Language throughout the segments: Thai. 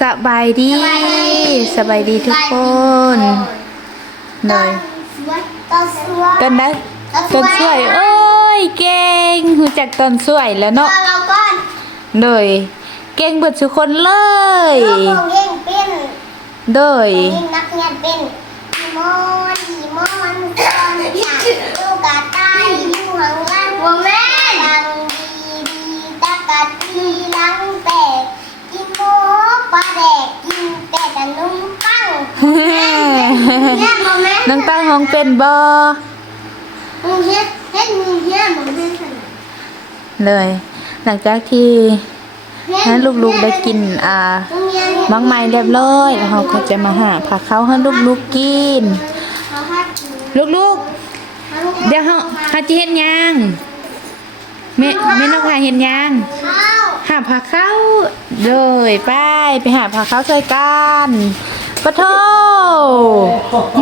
สบายดีสบายดีทุกคนเลยตอนสวยต้นนะต้นสวยโอ้ยเก่งหูจักต้นสวยแล้วเนาะเราก่อนเลยเก่งเบิดทุกคนเลยเราคงเล่นเป็นโดยเล่นนักเรียนเป็นอีมอนอีมอนตอนอยากลูกกาตายอยู่ห่างล่างว่าแม่ดังดีดีตะกัดทีหลังแตกกินหมู ปลาแดกกินแต่แต่นุ่มปังแม่บ่แม่น้องตั้งห้องเป็นบอมึงเฮ็ดเฮ็ดมึงเฮ็ดมึงเฮ็ดเลย หลังจากที่ให้ลูกๆได้กินอ่ามังไม้เรียบร้อยแล้วเราก็จะมาหาผักเขาให้ลูกๆกินเขาให้กิน ลูกๆ เดี๋ยวเขาเขาจะเห็นยังแม่แม่น้องพาเห็นยังหาผักเขา เลยไปไปหาผักเข้าใส่กันปะโท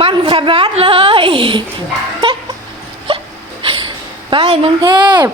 มันขนาดเลย ไปน้องเทพ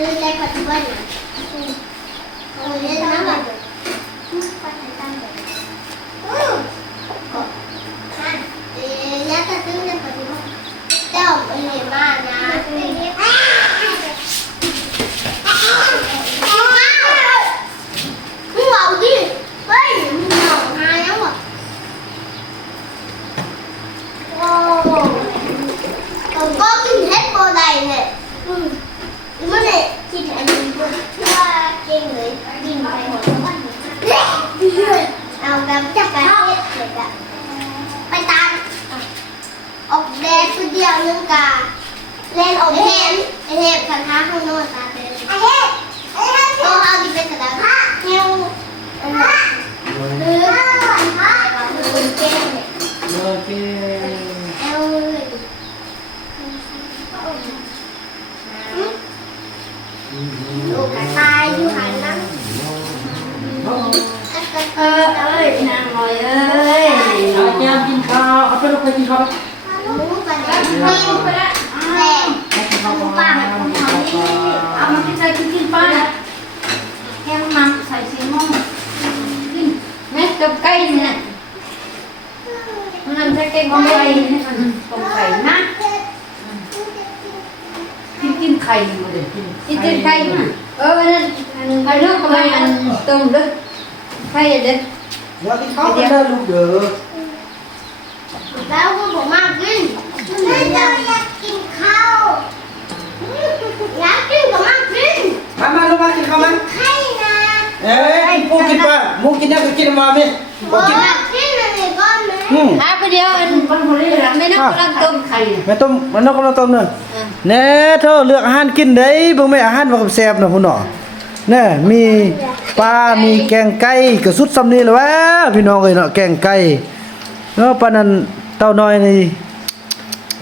Tôi sẽ bật quên. Còn đến nó นึงกาเล่นออกเทนไอเทนคันท้าข้างนอกตาเป็นไอเทนไอเทนโตเอาดิเป็นสตาร์เงี้ยวหรือคันท้าเป็นเกมเนี่ยโอเคเอาเลยลูกกระตายอยู่หันนั้นเออเอ้ยนางลอยเอ้ยเอาแก้มกินข้าวเอาไปลูกไปกินข้าว เอามากินใส่กินกินป้าแค่มันใส่ซีโม่กินแม่กับไก่เนี่ยมันใส่ไก่ของไก่ต้มไก่นะกินกินไข่มาเลยกินกินไข่มาเออนั่นไปเลือกไปอันต้มดึกไข่เด็ดเดี๋ยวกินข้าวกันเด้ลูกเด้อแล้วก็บอกมากกิน ไม่ได้อยากกินข้าวอยากกินก็มากกินมามาลูกมากินข้าวมั้ยไข่นะเอ้ยปูกินป่ะหมูกินเนี่ยก็กินมาไหมบบ่อกกินว่ากินอะไรก่อนไหมอืมหาไปเดียวอันคนคนนี้ไม่นับกำลังต้มไข่แม่ต้มมันนกกำลังต้มเนอะแน่เธอเลือกอาหารกินได้บ่แม่อาหารบ่กับแซ่บเนาะพุ่นเนาะแน่มีปลา มีแกงไก่ก็สุดซำนี้แหล้ววะพี่น้องเอ้ยเนาะแกงไก่เนาะปานนั้นเต้าน้อยนี่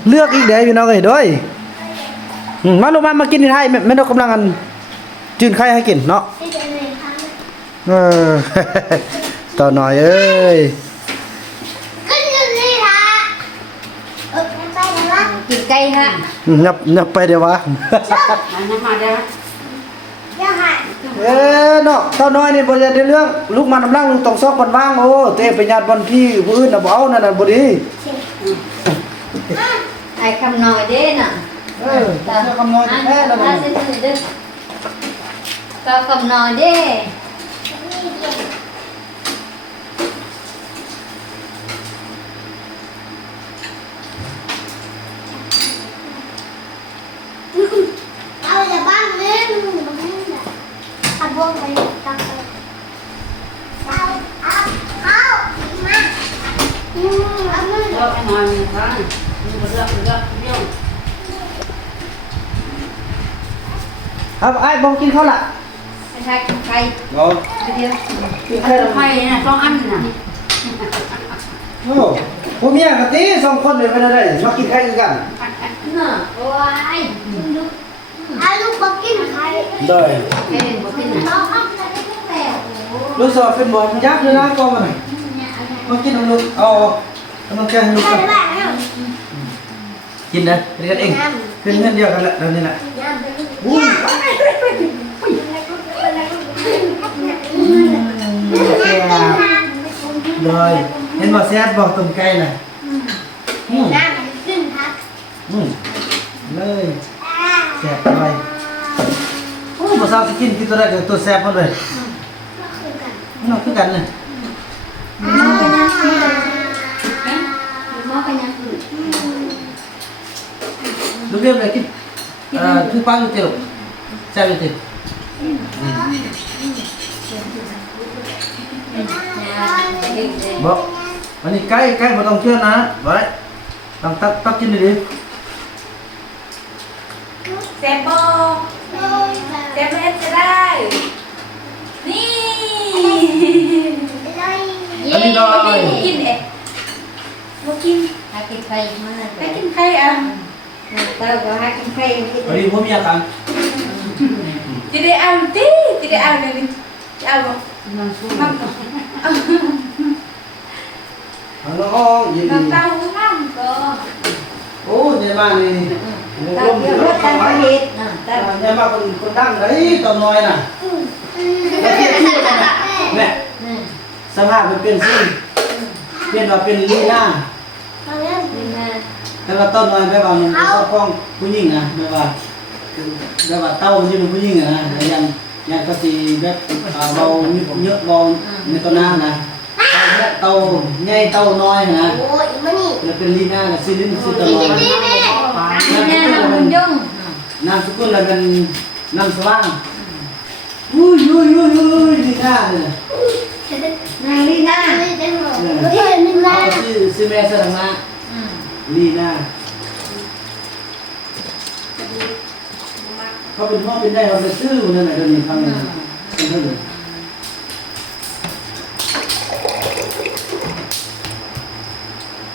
เลือกอีกเด้พี่น้องเอ้ยเด้วยอืมมาลูกมามากินที่ไทยแม่แม่นกกำลังอันจืนไข่ให้กินเนาะที่จะเลยค่ะเออเต้าน้อยเอ้ยขึ้นอยู่นี่ละเออไปไหนวะกินไก่ฮะอืมนับนับไปเดี๋ยววะอันนั้นมาได้เดี๋ยวหายเอ้เนาะเท่าน้อยนี่บ่ได้เรื่องลูกมันน้ำลังลูกต้องซอกบันว่างโอ้เตไปญาติบนที่ผู้อื่นน่ะบ่เอานั่นน่ะบ่ดี ไอ้คำน้อยเด้น่ะ เออแต่คำน้อยแท้นั่น มา น่ะ สิสิเด้อก็คำน้อยเด้ เอาจากบ้านเล่นขับวงไปตักไปเอาเอาเอามาอืมเอามือ ก็ไอ้น้อยนี่ค่ะมันก็เลือกเลือกเดียว ครับไอ้บ่กินข้าวล่ะ ไอ้ชายกินไข่ บ่ เดียว กิน ไข่แล้ว ไข่น่ะสองอันน่ะ โอ้ผู้เมียก็ติสองคนนี่เป็นอะไรมากินไข่คือกัน น่ะโอ้ย เอาลูกบอกกินไข่ ได้ เห็นบ่กินน่ะ เอาเอาใส่ไปแล้ว ลูกสาวเป็นบ่มันยักษ์เลยนะก็มาหน่อยมากินน้ำลูกเอากำลังใจให้ลูก ใส่ กัน ไปแล้ว กินนะเรียนเองขึ้นเงินเดียวกันแหละแล้วนี่แหละน้ำไปลูกอู้แซ่บเลยเห็นบ่แซ่บบ่ต้มไก่น่ะอืมน้ำขึ้นพักอืมเลยแซ่บไปโอ้บ่ทราบสิกินกินตัวใดก็ตัวแซ่บหมดเลยก็คือกันมันเอาคือกันเลย 누구야 이렇게 아, 두 방이 돼요. bố, anh đi 아니 까이 까이 đồng 동표 나 vậy bằng tóc tóc trên đi đi. Xem bơ xem hết sẽ đây. Đi ăn đi rồi ăn kim đấy mua kim. Hai kim khay hai kim khay à. Tahu kau hak kaya. Beri bumi ya kan? Tidak anti, tidak ada ni. Apa? Mampu. Halo, jadi. Mampu tahu mampu. Oh, nhà bà này. Tao kêu hết ờ, à, tao có hết. Nhà bà còn còn đang đấy, tao nói nè. Ừ. Mẹ, sao hà phải tiền gì? Tiền là tiền Lina. แต่ว่าต้นน้อยแบบว่ามันเป็นข้าวป้องผู้หญิงนะแบบว่าแบบว่าเต้ามันจะเป็นผู้หญิงอะนะแล้วยังยังก็สีแบบอ่าเบาเยอะเบาในต้นหน้านะเต้าใหญ่เต้าน้อยนะโอ้ยมานี่แล้วเป็นลีน่ากับซีลินซีตลอดนี่แม่นี่นะมันยุ่งนามสกุลอะไรเป็นนามสว่างอุ้ยอุ้ยอุ้ยอุ้ยลีน่าเนี่ยนางลีน่าไม่ได้หรอกไม่ได้ นี่นะเขาเป็นพ่อเป็นแม่เขาไปซื้อคนนั้นไหนคนนี้ทำอะไรคนนึ่ง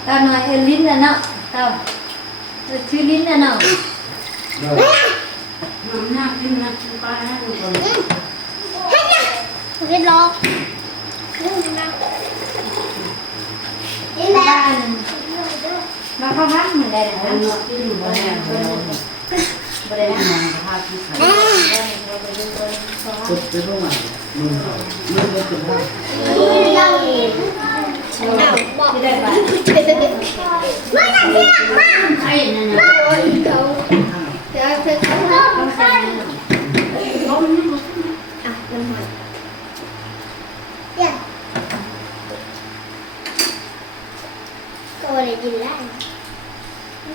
ตาหน่อยเอลินนะเนาะตาชื่อลินนะเนาะน้ำหน้าขึ้นนะคุป้านะดูก่อนให้นะเรียนรอบ้าน เข้าบ้านมันได้หรือเนาะที่อยู่บ้านบ่ได้นั่งกับภาพที่ใส่กดไปเท่าไหร่มือมือก็คือว่าที่ได้ไปใครนั่นน่ะต้องใส่นั่นต้องก็เลยกินได้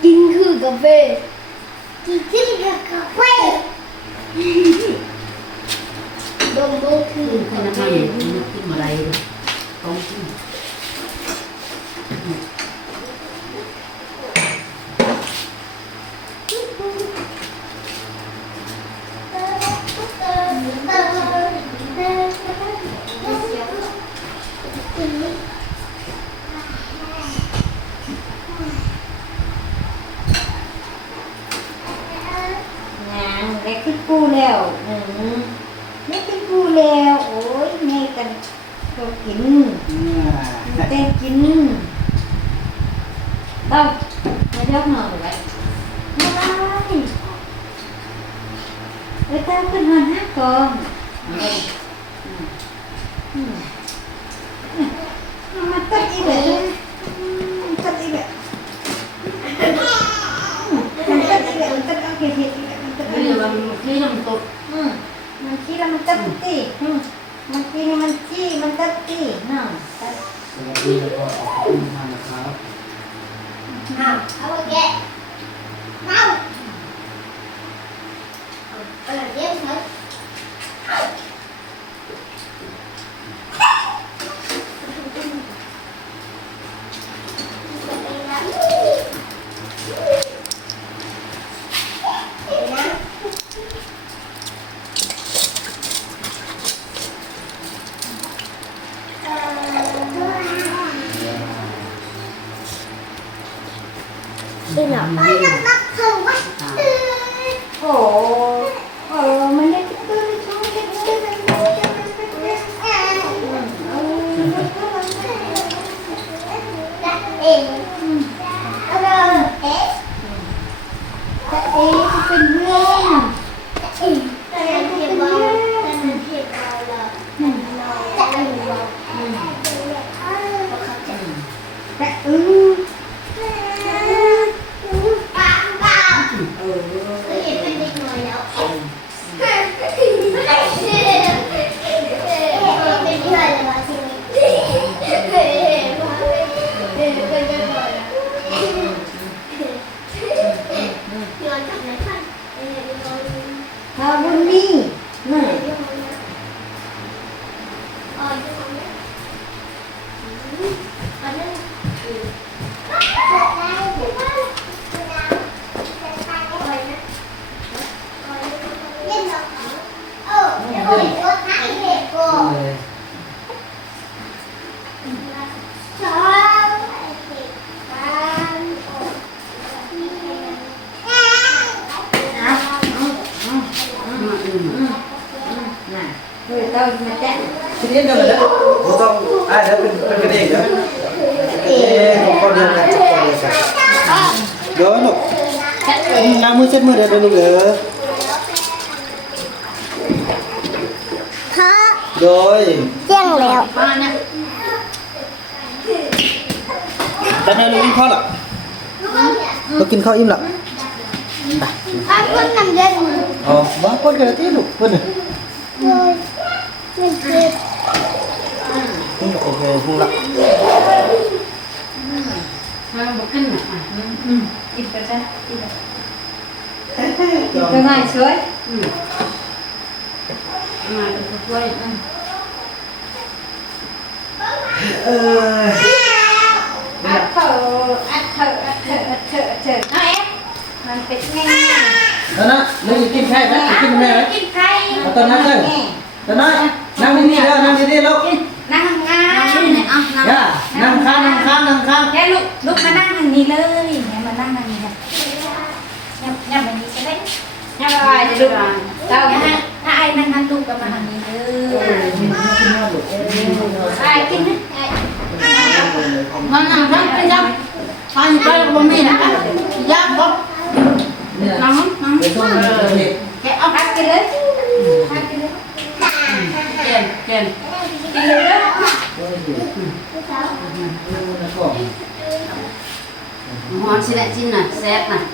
กินคือกาแฟกินคือกาแฟดมโบคือคนละไม้กิอะไรต้องกิน Não. 嗯 Vâng, rồi mà chắc Chị yên rồi đấy Vô thông bên cái đỉnh đó. Con đường con đường sạch Đó lục Nga mua chất mưa đây đây Rồi. Chân liệu Tại này lục im khó lắm Lục kinh khó im lắm Con nằm đây. Ờ, bác con cái đó tí Con này cũng được ok không lạ Cái này chuối Ừ Mà được quay Ừ Ờ thử thở thử thở thử thở thử thở thử thở thử ép thử phải thử Đó thử Nó thử kim thử đó thử khay thử Kim thử Nó thử nó thử Tên nó นั่งนี่ๆแล้วนั่งนี่ๆแล้วนั่งงานนี่เอานั่งย่านั่งข้างนั่งข้างนั่งข้างแกลุกลุกมานั่งทางนี้เลยเนี่ยมานั่งทางนี้ค่ะยับยับแบบนี้ก็ได้ยับอะไรจะลุกเราถ้าถ้าไอ้นั่งนั่งลุกก็มาทางนี้เลยไอ้กินนะไอ้นั่งนั่งนั่งไปยังไปไปบ่มีนะย่างบ่เนี่ยนั่งนั่งไปส่งเด็กแกเอาพักกินเลยพักกินเลย Yan. Tingnan na. Mohon sila chin na, set na.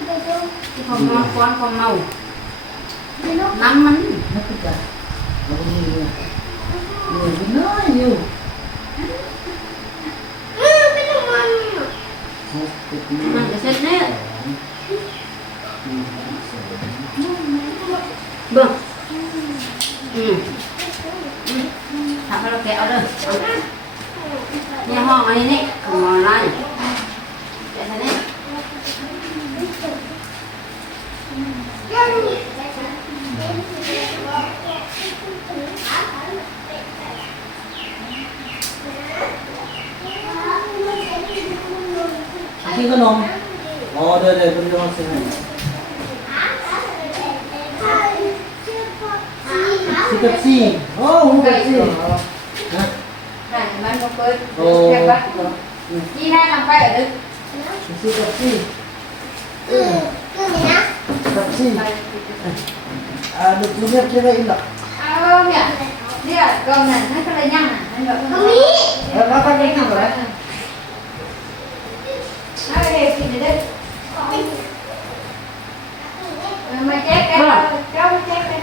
Ikaw mo kuan ko mau. Naman. Mang keset na. Bang. Hmm kéo được nhà họ này nè không ngon này để thế này Cái con nôm. Ồ, đây đây con nôm xin này. Sipepsi. Oh, Pepsi. พอเมาน้ำมัน นักกีฬาเรามีอยู่อยู่น้อยอยู่ อืมเป็นมัน มันก็เสร็จแล้วเบิ่งอืมทำให้เราแกะเอาเด้อเนี่ยห้องอันนี้นี่ของออนไลน์แกะอันนี้ กินขนมอ๋อเดี๋ยวเดี๋ยวคุณจะมาซื้อให้ซิกซี่โอ้หูเป๊ปซี่นะ Này, mấy một bơi. Ồ. Đẹp quá. Đi ra làm phải ở đây. ซิกซี่ อืมอืมนะ เป๊ปซี่อ่าดูดูเรียกชื่ออะไรอีกหรอ À, mẹ. Đi à, con này, nó có lấy nhăn à? Nó gọi ตร con งนี้ แล้วก็ต้องกินอะไร Nó đây, thì đây. Ờ, mày chết cái cháu mày chết cái นี่คือใคร cái người เต้า เ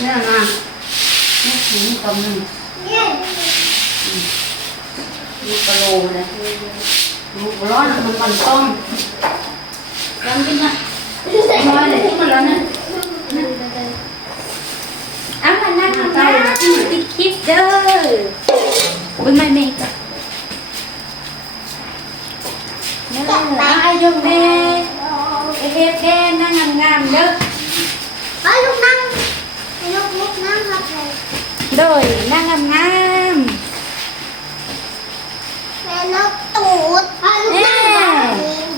เนี่ยนะนี่ถึงตรงนึงลูกกระโหลกเลยลูกร้อนมันมันต้มยังกินนะน้อยเลยที่มันร้อนนะเอามานั่งทำงานติดคลิปเด้อเบึ้งไม่เมย์จ้ะเนี่ยไอ้ยงแม่ ไอ้เฮ็ดแกนั่งงามๆเด้อ ไปลูกนั่งลูกลูกนั่งครับเลย โดยนั่งงาม แม่นกตูดไปลูกนั่ง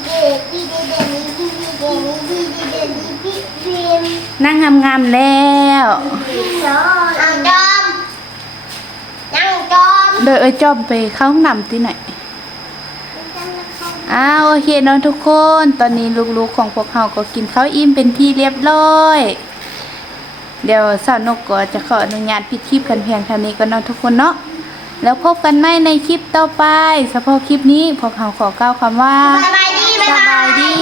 เด็กดีเด็กดีเด็กดีเด็กดีเด็กดีพี่พิม ๆนั่งงามๆแล้ว นั่งจอมนั่งจอม โดยเอ้ยจอมไปเข้าห้องน้ำที่ไหน อ้าวโอเคเนาะทุกคน ตอนนี้ลูกๆของพวกเราก็กินข้าวอิ่มเป็นที่เรียบร้อย เดี๋ยวสาวนกก็จะขออนุญาตปิดคลิปกันเพียงเท่านี้ก็เนาะทุกคนเนาะ แล้วพบกันใหม่ในคลิปต่อไปสำหรับคลิปนี้พวกเราขอกล่าวคำว่าสบายดีไหมสคะบายดี